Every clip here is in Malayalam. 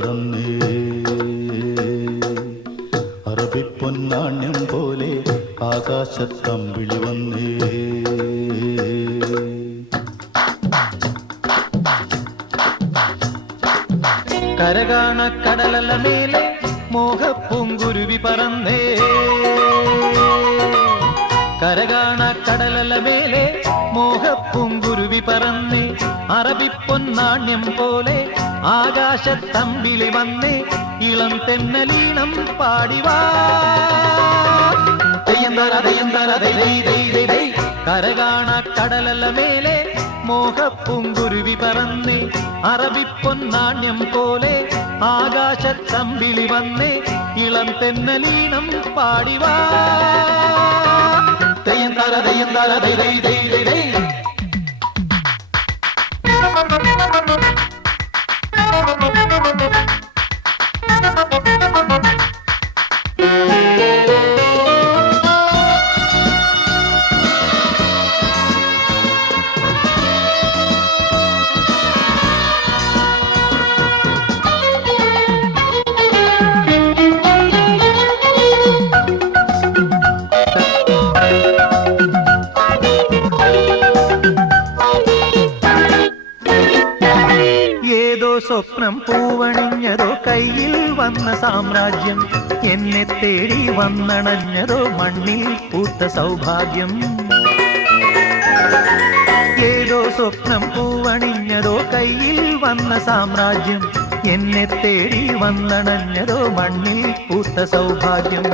പറന്നേ അറബിപ്പൊന്നാണ്യം പോലെ ആകാശത്തമ്പിളി വന്നേ കരകാണ കടലല മേലെ മോഹപ്പൂങ്കുരുവി പറന്നേ കരകാണ കടലല മേലെ മോഹപ്പൂങ്കുരുവി പറന്നേ അറബിപ്പൊന്നാണ്യം പോലെ ആകാശത്തമ്പിളി വന്നേ ഇളം തെന്നലീണം പാടിവാ കരകാണ കടലല മേലെ മോഹപ്പൂങ്കുരുവി പറന്നേ അറബിപ്പൊന്നാണ്യം പോലെ ആകാശത്തമ്പിളി വന്നേ ഇളം തെന്നലീണം പാടിവാ സ്വപ്നം പൂവണിഞ്ഞതോ കയ്യിൽ വന്ന സാമ്രാജ്യം എന്നെ തേടി വന്നണഞ്ഞതോ മണ്ണിൽ പൂത്ത സൗഭാഗ്യം ഏതോ സ്വപ്നം പൂവണിഞ്ഞതോ കയ്യിൽ വന്ന സാമ്രാജ്യം എന്നെ തേടി വന്നണഞ്ഞതോ മണ്ണിൽ പൂത്ത സൗഭാഗ്യം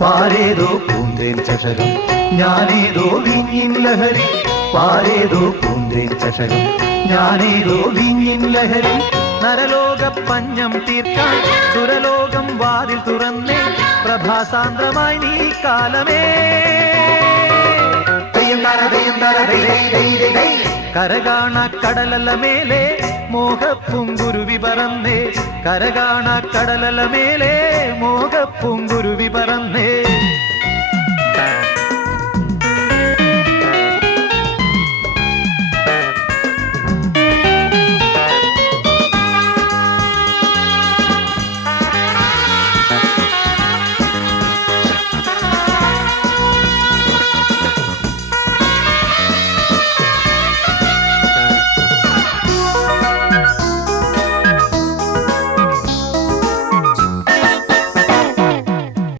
പാരേതോ പൂന്തേൻ ചഷകം ഞാനേതോ വീഞ്ഞിൻ ലഹരി പാരേതോ പൂന്തേൻ ചഷകം ഞാനേതോ വീഞ്ഞിൻ ലഹരി നരലോക പഞ്ഞം തീർക്കാൻ സുരലോകം വാതിൽ തുറന്നേ പ്രഭാസാന്ദ്രമായി നീ കാലമേ കരകാണ കടലല മേലെ മോഹപ്പൂങ്കുരുവി പറന്നേ കരകാണ കടലല മേലെ മോഹപ്പൂങ്കുരുവി പറന്നേ